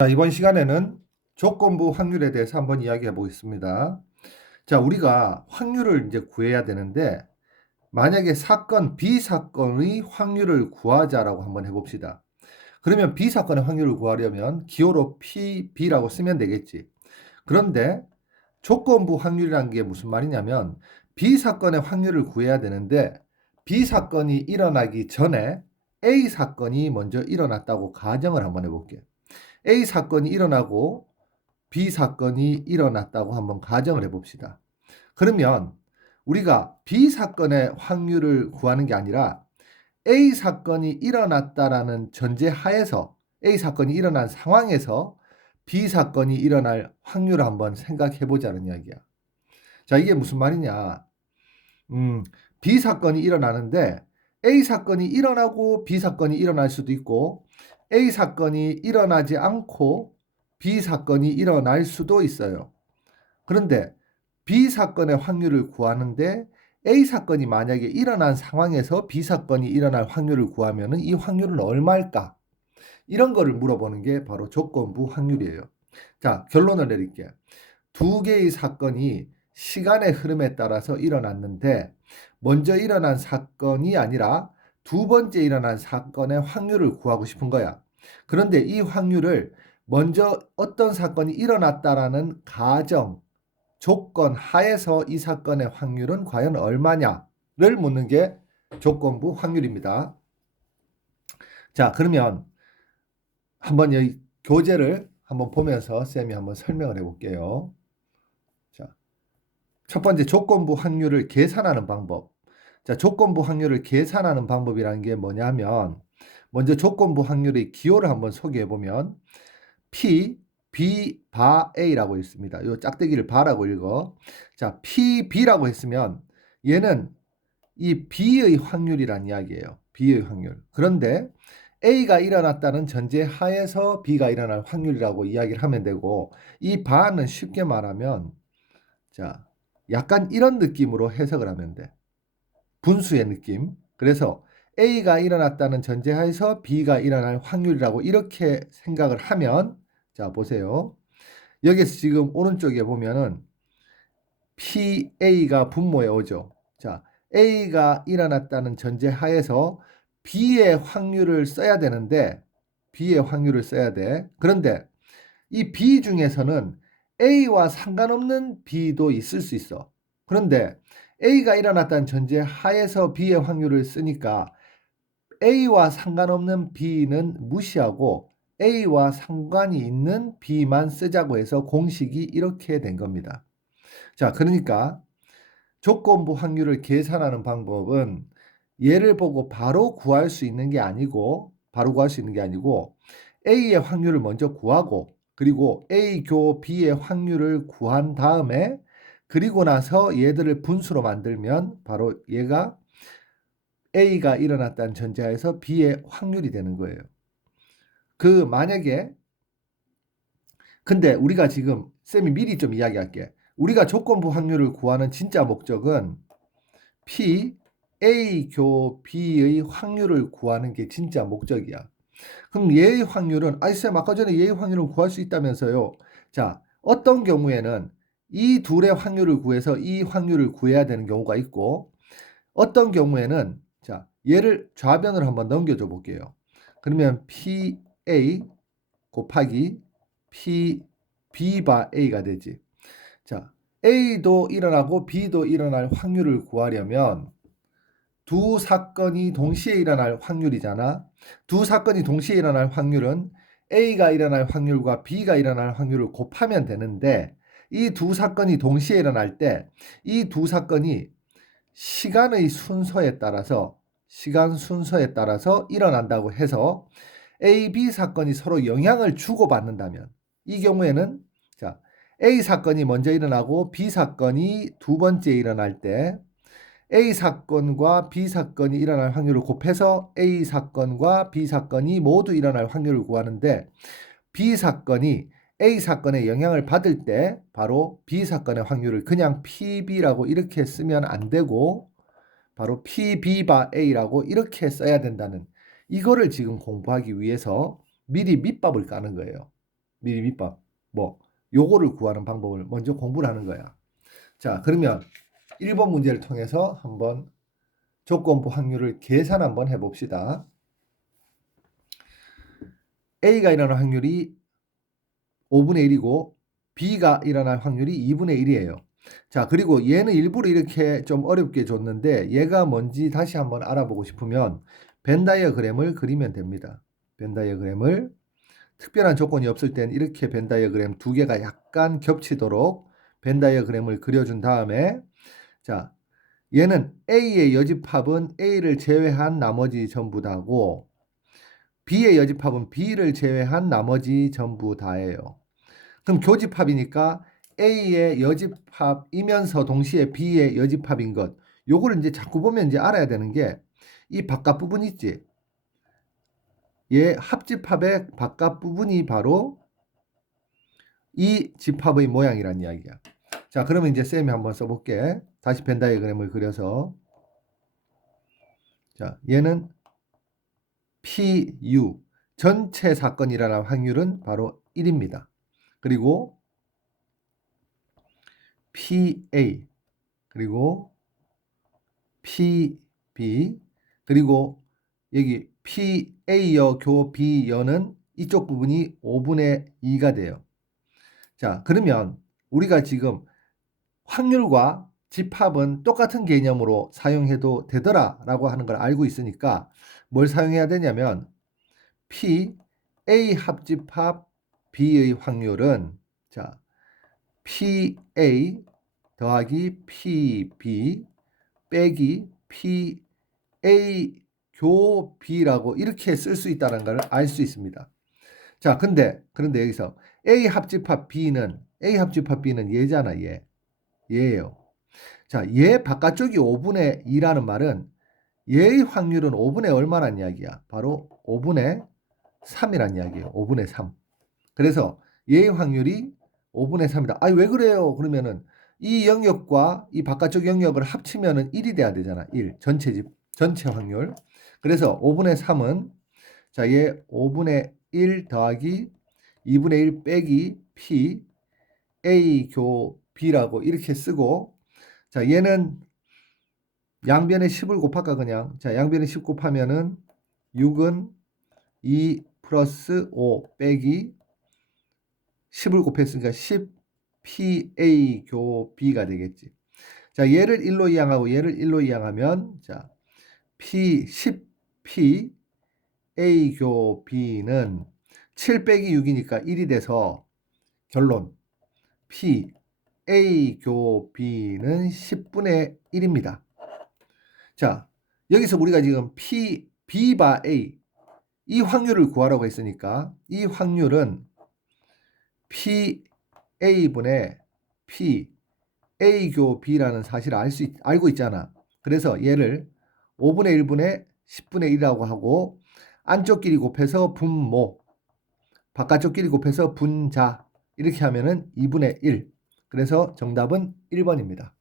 자, 이번 시간에는 조건부 확률에 대해서 한번 이야기해 보겠습니다. 자, 우리가 확률을 이제 구해야 되는데, 만약에 사건 B 사건의 확률을 구하자라고 한번 해봅시다. 그러면 B 사건의 확률을 구하려면 기호로 P, B라고 쓰면 되겠지. 그런데 조건부 확률이라는 게 무슨 말이냐면 B 사건의 확률을 구해야 되는데 B 사건이 일어나기 전에 A 사건이 먼저 일어났다고 가정을 한번 해볼게요. A 사건이 일어나고 B 사건이 일어났다고 한번 가정을 해봅시다. 그러면 우리가 B 사건의 확률을 구하는 게 아니라 A 사건이 일어났다라는 전제 하에서 A 사건이 일어난 상황에서 B 사건이 일어날 확률을 한번 생각해 보자는 이야기야. 자, 이게 무슨 말이냐? 음, B 사건이 일어나는데 A 사건이 일어나고 B 사건이 일어날 수도 있고 A 사건이 일어나지 않고 B 사건이 일어날 수도 있어요. 그런데 B 사건의 확률을 구하는데 A 사건이 만약에 일어난 상황에서 B 사건이 일어날 확률을 구하면은 이 확률은 얼마일까? 이런 거를 물어보는 게 바로 조건부 확률이에요. 자, 결론을 내릴게요. 두 개의 사건이 시간의 흐름에 따라서 일어났는데 먼저 일어난 사건이 아니라 두 번째 일어난 사건의 확률을 구하고 싶은 거야. 그런데 이 확률을 먼저 어떤 사건이 일어났다라는 가정, 조건 하에서 이 사건의 확률은 과연 얼마냐를 묻는 게 조건부 확률입니다. 자, 그러면 한번 여기 교재를 한번 보면서 쌤이 한번 설명을 해 볼게요. 자, 첫 번째 조건부 확률을 계산하는 방법. 자, 조건부 확률을 계산하는 방법이라는 게 뭐냐면 먼저 조건부 확률의 기호를 한번 소개해 보면 P B 바 A라고 있습니다. 요 짝대기를 바라고 읽어. 자, P B라고 했으면 얘는 이 B의 확률이란 이야기예요. B의 확률. 그런데 A가 일어났다는 전제 하에서 B가 일어날 확률이라고 이야기를 하면 되고 이 바는 쉽게 말하면 자, 약간 이런 느낌으로 해석을 하면 돼. 분수의 느낌. 그래서 A가 일어났다는 전제하에서 B가 일어날 확률이라고 이렇게 생각을 하면 자 보세요. 여기서 지금 오른쪽에 보면은 PA가 분모에 오죠. 자 A가 일어났다는 전제하에서 B의 확률을 써야 되는데 B의 확률을 써야 돼. 그런데 이 B 중에서는 A와 상관없는 B도 있을 수 있어. 그런데 A가 일어났다는 전제 하에서 B의 확률을 쓰니까 A와 상관없는 B는 무시하고 A와 상관이 있는 B만 쓰자고 해서 공식이 이렇게 된 겁니다. 자, 그러니까 조건부 확률을 계산하는 방법은 얘를 보고 바로 구할 수 있는 게 아니고 바로 구할 수 있는 게 아니고 A의 확률을 먼저 구하고 그리고 A 교 B의 확률을 구한 다음에 그리고 나서 얘들을 분수로 만들면 바로 얘가 A가 일어났다는 전제하에서 B의 확률이 되는 거예요. 그 만약에 근데 우리가 지금 쌤이 미리 좀 이야기할게. 우리가 조건부 확률을 구하는 진짜 목적은 P A 교 B의 확률을 구하는 게 진짜 목적이야. 그럼 얘의 확률은 아이 쌤 아까 전에 얘의 확률을 구할 수 있다면서요. 자, 어떤 경우에는 이 둘의 확률을 구해서 이 확률을 구해야 되는 경우가 있고 어떤 경우에는 자, 얘를 좌변으로 한번 넘겨줘 볼게요. 그러면 PA 곱하기 P B바 A가 되지. 자, A도 일어나고 B도 일어날 확률을 구하려면 두 사건이 동시에 일어날 확률이잖아. 두 사건이 동시에 일어날 확률은 A가 일어날 확률과 B가 일어날 확률을 곱하면 되는데 이 두 사건이 동시에 일어날 때 이 두 사건이 시간의 순서에 따라서 시간 순서에 따라서 일어난다고 해서 A, B 사건이 서로 영향을 주고받는다면 이 경우에는 자 A 사건이 먼저 일어나고 B 사건이 두 번째 일어날 때 A 사건과 B 사건이 일어날 확률을 곱해서 A 사건과 B 사건이 모두 일어날 확률을 구하는데 B 사건이 A 사건의 영향을 받을 때 바로 B 사건의 확률을 그냥 PB라고 이렇게 쓰면 안 되고 바로 PB바 A라고 이렇게 써야 된다는 이거를 지금 공부하기 위해서 미리 밑밥을 까는 거예요. 미리 밑밥 뭐 요거를 구하는 방법을 먼저 공부를 하는 거야. 자, 그러면 1번 문제를 통해서 한번 조건부 확률을 계산 한번 해 봅시다. A가 일어날 확률이 5분의 1이고 B가 일어날 확률이 2분의 1이에요. 자, 그리고 얘는 일부러 이렇게 좀 어렵게 줬는데 얘가 뭔지 다시 한번 알아보고 싶으면 벤 다이어그램을 그리면 됩니다. 벤 다이어그램을 특별한 조건이 없을 땐 이렇게 벤 다이어그램 두 개가 약간 겹치도록 벤 다이어그램을 그려준 다음에 자, 얘는 A의 여집합은 A를 제외한 나머지 전부 다고 B의 여집합은 B를 제외한 나머지 전부 다예요. 그럼 교집합이니까 A의 여집합이면서 동시에 B의 여집합인 것. 요거를 이제 자꾸 보면 이제 알아야 되는 게 이 바깥 부분 있지. 얘 합집합의 바깥 부분이 바로 이 집합의 모양이란 이야기야. 자, 그러면 이제 쌤이 한번 써볼게. 다시 벤 다이어그램을 그려서 자, 얘는 PU 전체 사건이 일어날 확률은 바로 1입니다. 그리고 PA 그리고 PB 그리고 여기 PA여 교 B여는 이쪽 부분이 5분의 2가 돼요. 자, 그러면 우리가 지금 확률과 집합은 똑같은 개념으로 사용해도 되더라 라고 하는 걸 알고 있으니까 뭘 사용해야 되냐면 P A 합집합 B의 확률은 자 PA 더하기 PB 빼기 PA 교 B라고 이렇게 쓸 수 있다는 걸 알 수 있습니다. 자, 근데 그런데 여기서 A 합집합 B는 A 합집합 B는 얘잖아, 얘. 얘예요. 자, 얘 바깥쪽이 5분의 2라는 말은 얘의 확률은 5분의 얼마란 이야기야? 바로 5분의 3이란 이야기예요. 5분의 3. 그래서 얘의 확률이 5분의 3이다. 아니 왜 그래요? 그러면은 이 영역과 이 바깥쪽 영역을 합치면은 1이 돼야 되잖아. 1. 전체 집 전체 확률. 그래서 5분의 3은 자, 얘 5분의 1 더하기 2분의 1 빼기 P A 교 B라고 이렇게 쓰고 자, 얘는 양변에 10을 곱할까 그냥. 자, 양변에 10 곱하면은 6은 2 플러스 5 빼기 10을 곱했으니까 10 PA 교 B가 되겠지. 자, 얘를 1로 이항하고 얘를 1로 이항하면 자, P 10 P A 교 B는 7 빼기 6이니까 1이 돼서 결론 P A 교 B는 10분의 1입니다. 자, 여기서 우리가 지금 P, B 바 A 이 확률을 구하라고 했으니까 이 확률은 P A분의 P A교 B라는 사실을 알 수, 알고 있잖아. 그래서 얘를 5분의 1분의 10분의 1이라고 하고 안쪽 끼리 곱해서 분모 바깥쪽 끼리 곱해서 분자 이렇게 하면은 2분의 1 그래서 정답은 1번입니다.